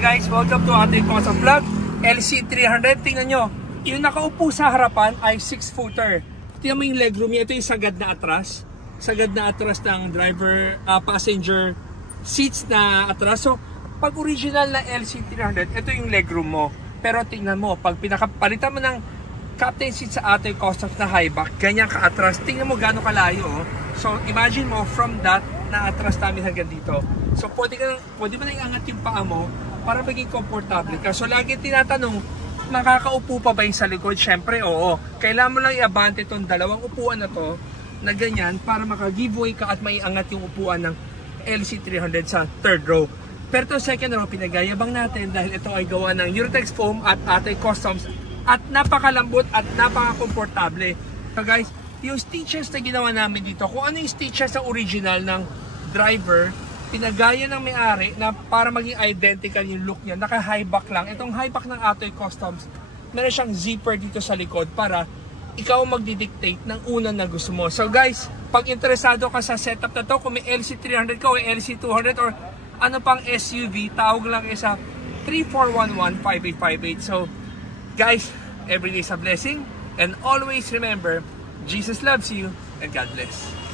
guys, welcome to ating Custom Vlog LC300. Tingnan nyo, yung nakaupo sa harapan ay 6-footer. Tingnan mo yung legroom niya. Ito yung sagad na atras. Sagad na atras ng driver, passenger seats na atras. So, pag original na LC300, ito yung legroom mo. Pero tingnan mo, pag pinakapalitan mo ng captain seat sa ating Customs na high back, ganyan ka-atras. Tingnan mo gano'ng kalayo. Oh. So, imagine mo from that na atras namin hanggang dito. So, pwede mo na iangat yung paa mo para maging komportable ka. So, lagi tinatanong, makakaupo pa ba yung sa likod? Siyempre, oo. Kailangan mo lang i-abante itong dalawang upuan na to na ganyan para maka-giveaway ka at maiangat yung upuan ng LC300 sa third row. Pero ito second row, pinagayabang natin dahil ito ay gawa ng Eurotex foam at ating Customs at napakalambot at napaka-komportable. So guys, yung stitches na ginawa namin dito, kung ano yung stitches sa original ng driver, pinagaya ng may-ari na para maging identical yung look niya. Naka-high back lang. Itong high back ng Atoy Customs, meron siyang zipper dito sa likod para ikaw magdidictate ng unang na gusto mo. So guys, pag interesado ka sa setup na to, kung may LC300 ka o LC200 or ano pang SUV, tawag lang isa 3411-5858. So guys, every day is a blessing and always remember, Jesus loves you and God bless.